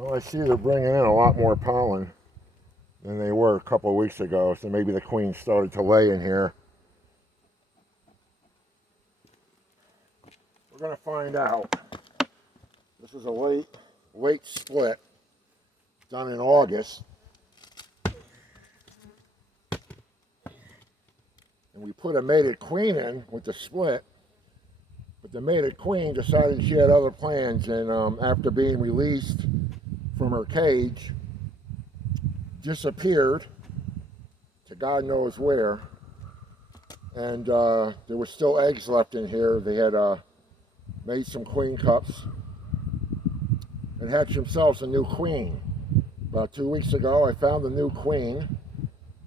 Well, I see they're bringing in a lot more pollen than they were a couple of weeks ago, so maybe the queen started to lay in here. We're going to find out. This is a late split done in August. And we put a mated queen in with the split, but the mated queen decided she had other plans, and after being released from her cage, disappeared to God knows where. And there were still eggs left in here. They had made some queen cups and hatched themselves a new queen. About 2 weeks ago, I found the new queen.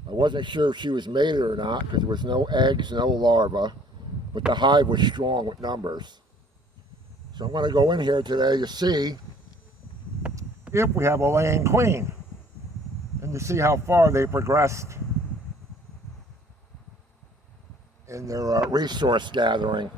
I wasn't sure if she was mated or not because there was no eggs, no larvae, but the hive was strong with numbers. So I'm going to go in here today to see if we have a laying queen and to see how far they progressed in their resource gathering.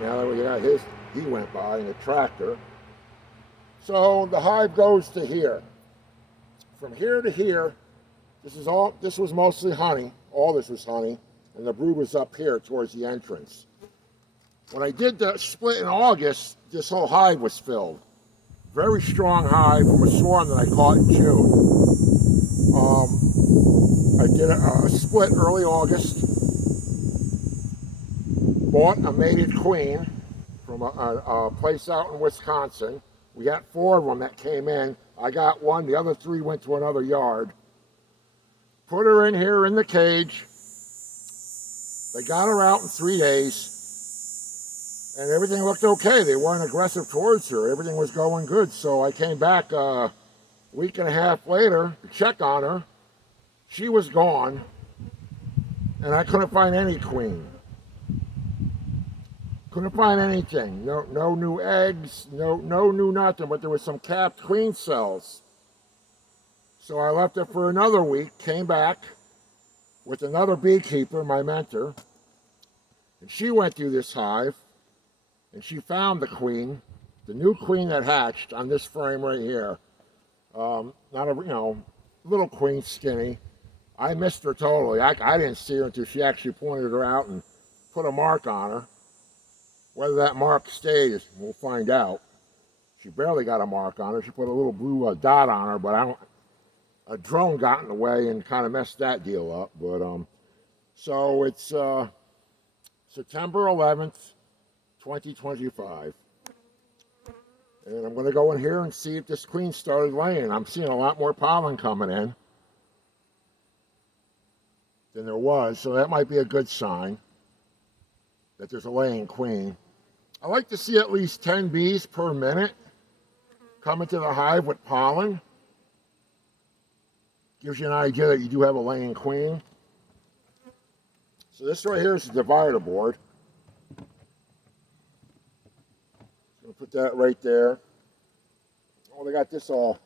Now that we got he went by in a tractor. So the hive goes to here. From here to here, this was mostly honey. All this was honey, and the brood was up here towards the entrance. When I did the split in August, this whole hive was filled. Very strong hive from a swarm that I caught in June. I did a split early August. Bought a mated queen from a place out in Wisconsin. We got 4 of them that came in. I got one. The other 3 went to another yard. Put her in here in the cage. They got her out in 3 days. And everything looked okay. They weren't aggressive towards her. Everything was going good. So I came back a week and a half later to check on her. She was gone. And I couldn't find any queen. Couldn't find anything. No new eggs, no new nothing, but there was some capped queen cells. So I left it for another week, came back with another beekeeper, my mentor, and she went through this hive, and she found the queen, the new queen that hatched on this frame right here. Not a, little queen, skinny. I missed her totally. I didn't see her until she actually pointed her out and put a mark on her. Whether that mark stays, we'll find out. She barely got a mark on her. She put a little blue dot on her, but a drone got in the way and kind of messed that deal up. But so it's September 11th, 2025. And I'm going to go in here and see if this queen started laying. I'm seeing a lot more pollen coming in than there was, so that might be a good sign that there's a laying queen. I like to see at least 10 bees per minute coming to the hive with pollen. Gives you an idea that you do have a laying queen. So this right here is the divider board. Gonna put that right there. Oh, they got this all,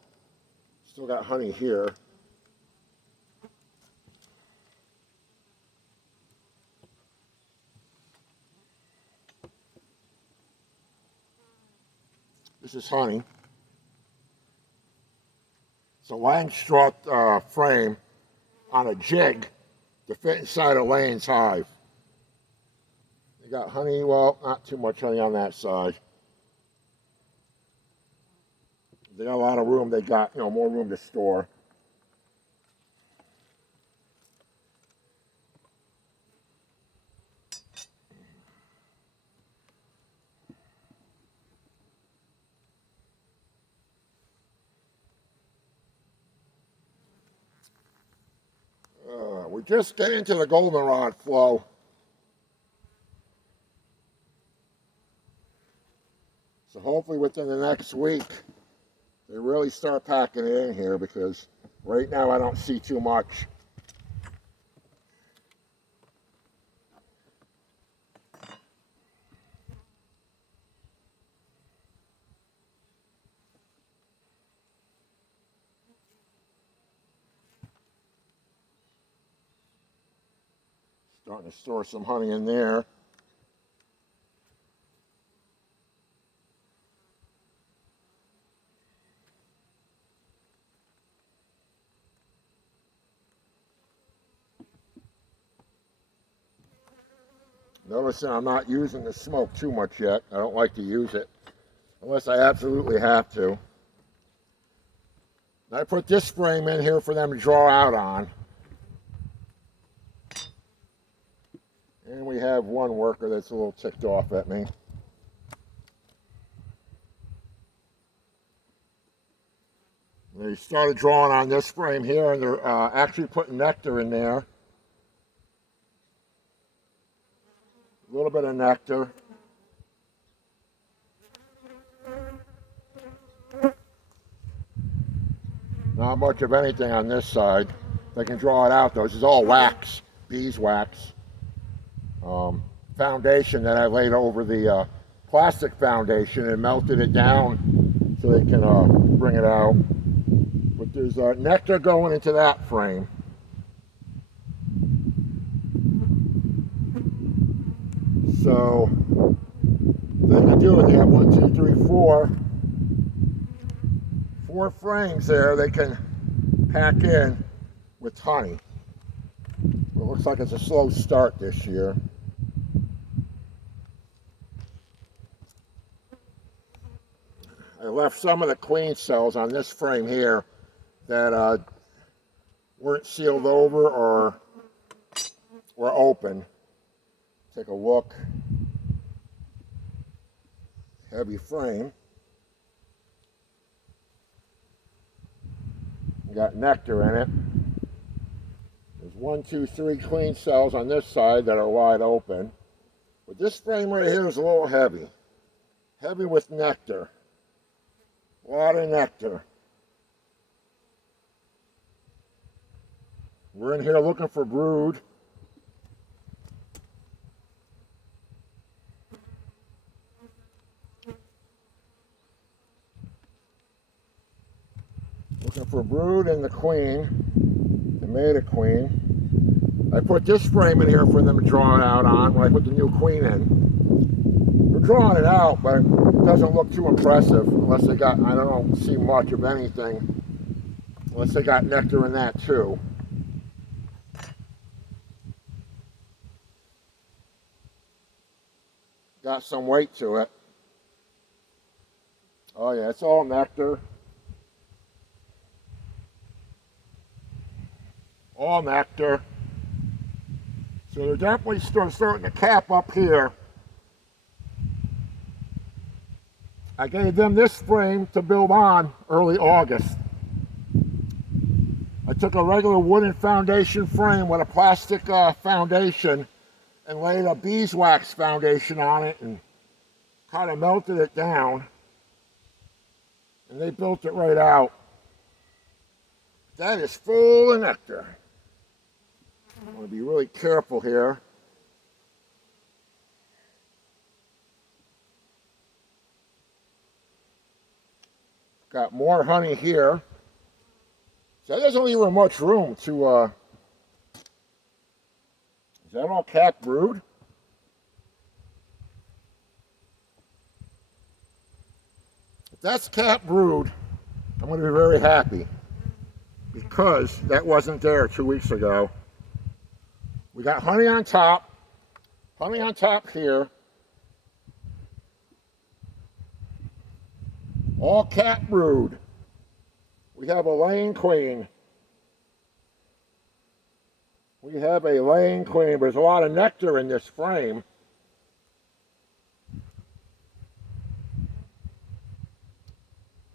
still got honey here. This is honey. It's a Langstroth frame on a jig to fit inside a Layens hive. They got honey, well, not too much honey on that side. They got a lot of room. They got, more room to store. We're just getting into the goldenrod flow. So hopefully within the next week, they really start packing it in here, because right now I don't see too much. Starting to store some honey in there. Noticing I'm not using the smoke too much yet. I don't like to use it unless I absolutely have to. I put this frame in here for them to draw out on. And we have one worker that's a little ticked off at me. They started drawing on this frame here, and they're actually putting nectar in there. A little bit of nectar. Not much of anything on this side. They can draw it out though. This is all wax, beeswax. Foundation that I laid over the plastic foundation and melted it down so they can bring it out. But there's nectar going into that frame. So they can do it. They have 1, 2, 3, 4. 4 frames there they can pack in with honey. It looks like it's a slow start this year. I left some of the queen cells on this frame here that weren't sealed over or were open. Take a look. Heavy frame. Got nectar in it. There's 1, 2, 3 queen cells on this side that are wide open. But this frame right here is a little heavy. Heavy with nectar. A lot of nectar. We're in here looking for brood. Looking for brood and the queen, the maida queen. I put this frame in here for them to draw it out on when I put the new queen in. They're drawing it out, but it doesn't look too impressive unless they got, I don't see much of anything, unless they got nectar in that too. Got some weight to it. Oh yeah, it's all nectar. All nectar. So they're definitely starting to cap up here. I gave them this frame to build on early August. I took a regular wooden foundation frame with a plastic foundation and laid a beeswax foundation on it and kind of melted it down. And they built it right out. That is full of nectar. I want to be really careful here. Got more honey here. So that doesn't leave her much room to, is that all capped brood? If that's capped brood, I'm going to be very happy, because that wasn't there 2 weeks ago. We got honey on top here. All capped brood. We have a laying queen. We have a laying queen, but there's a lot of nectar in this frame.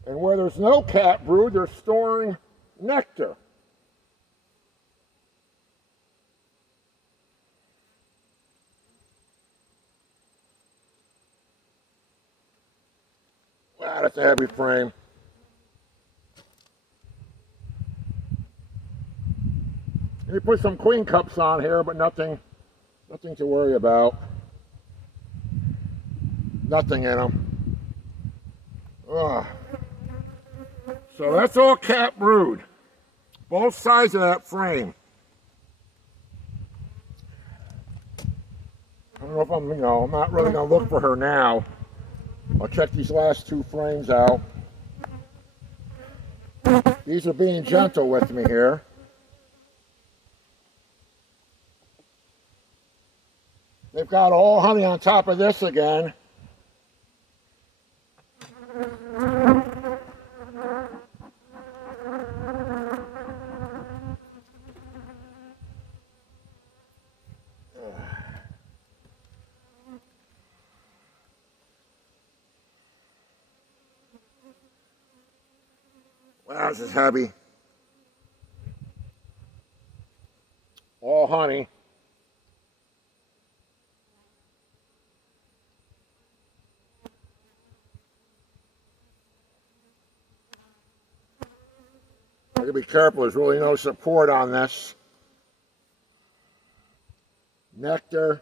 And where there's no capped brood, they're storing nectar. Wow, that's a heavy frame. They put some queen cups on here, but nothing to worry about. Nothing in them. Ugh. So that's all cap brood. Both sides of that frame. I don't know if I'm not really going to look for her now. I'll check these last two frames out. These are being gentle with me here. They've got all honey on top of this again. Wow, this is heavy. All honey. I gotta be careful, there's really no support on this. Nectar.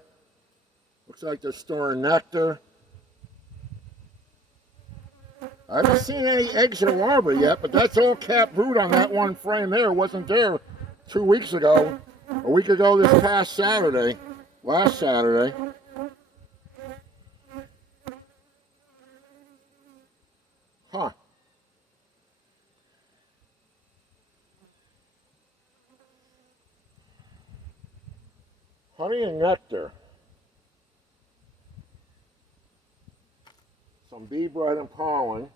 Looks like they're storing nectar. I haven't seen any eggs or larvae yet, but that's all cap brood on that one frame there. It wasn't there 2 weeks ago. A week ago this past Saturday. Last Saturday. Huh. Honey and nectar. Some bee bread and pollen.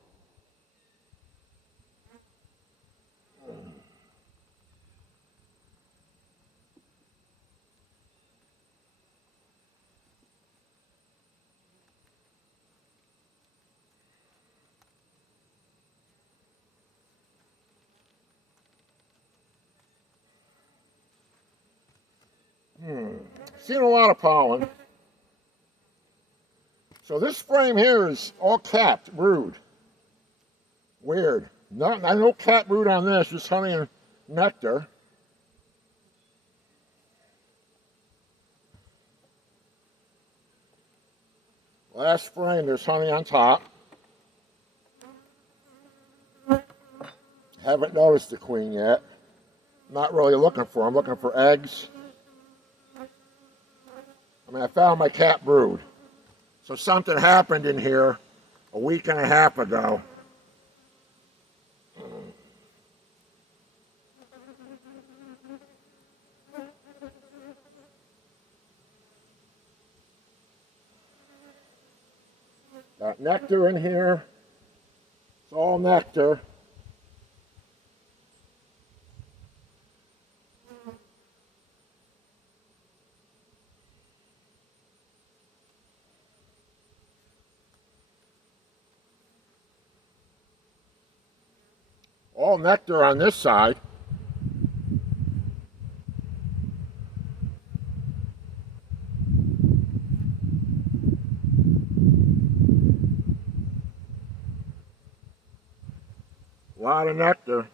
Seen a lot of pollen. So this frame here is all capped brood. Weird. No cap brood on this, just honey and nectar. Last frame, there's honey on top. Haven't noticed the queen yet. Not really looking for them. I'm looking for eggs. I found my cap brood. So something happened in here a week and a half ago. Got nectar in here. It's all nectar. All nectar on this side. A lot of nectar.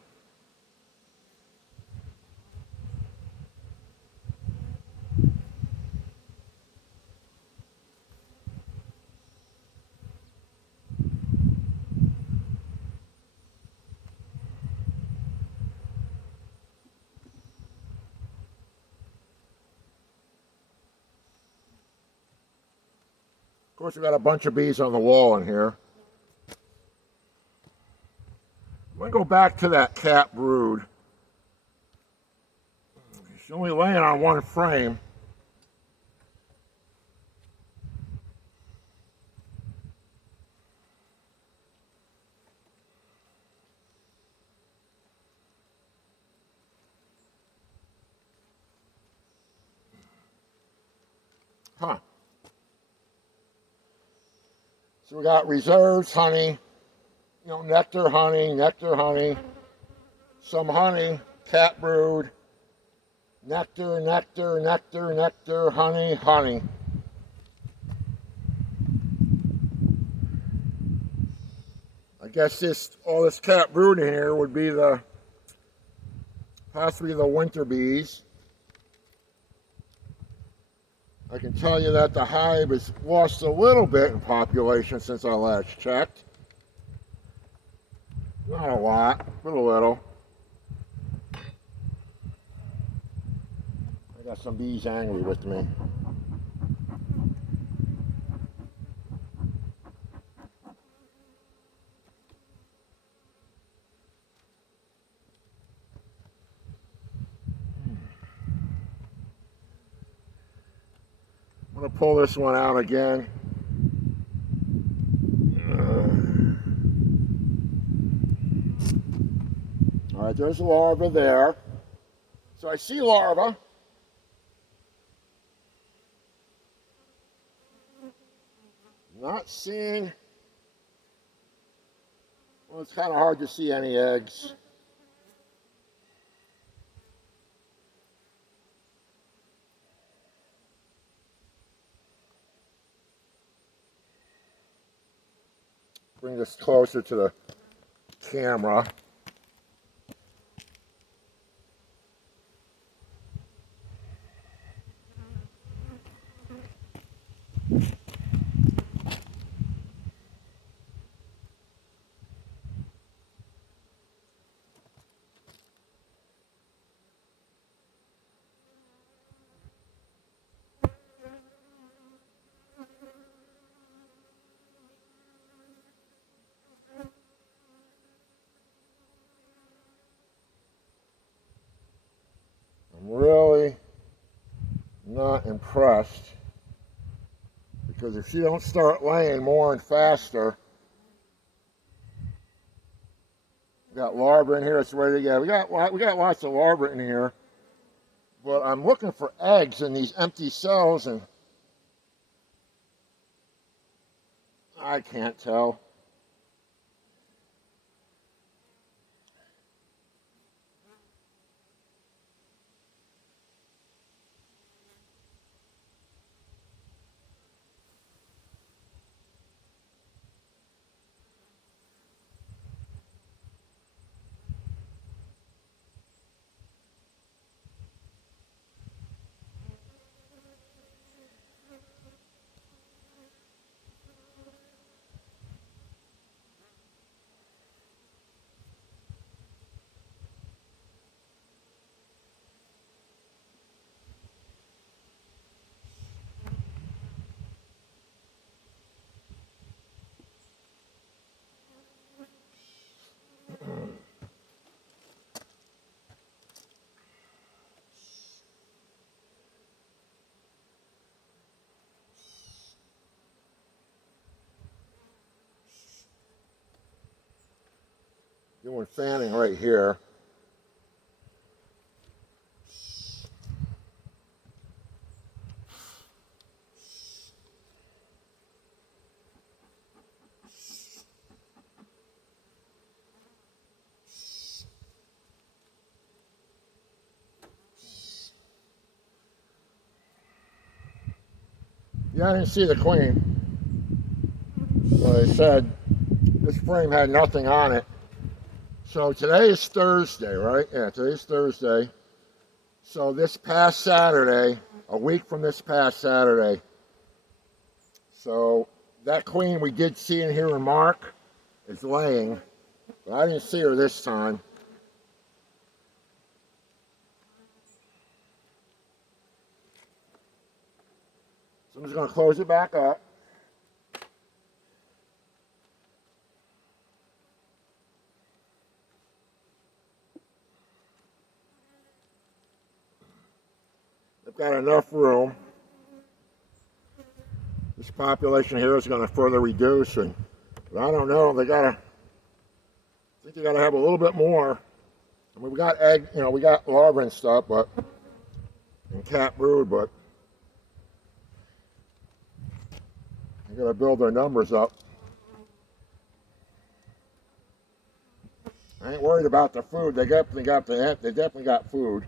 Of course, we got a bunch of bees on the wall in here. I'm going to go back to that cap brood. She's only laying on one frame. Huh. So we got reserves, honey, nectar, honey, some honey, cap brood, nectar, honey, honey. I guess all this cap brood in here would be possibly the winter bees. I can tell you that the hive has lost a little bit in population since I last checked. Not a lot, but a little. I got some bees angry with me. I'm gonna pull this one out again. All right, there's a larva there. So I see larva. Not seeing, well, it's kind of hard to see any eggs. Bring this closer to the camera. I'm really not impressed, because if she don't start laying more and faster, we got larvae in here. It's ready to go. We got lots of larvae in here, but I'm looking for eggs in these empty cells, and I can't tell. Doing fanning right here. Yeah, I didn't see the queen. Like I said, this frame had nothing on it. So today is Thursday, right? Yeah, today's Thursday. So this past Saturday, a week from this past Saturday, so that queen we did see in here in Mark is laying, but I didn't see her this time. So I'm just going to close it back up. They've got enough room. This population here is going to further reduce, and but I don't know. I think they got to have a little bit more. I mean, we got egg, we got larvae and stuff, but and cat brood, but they got to build their numbers up. I ain't worried about the food. They definitely got food.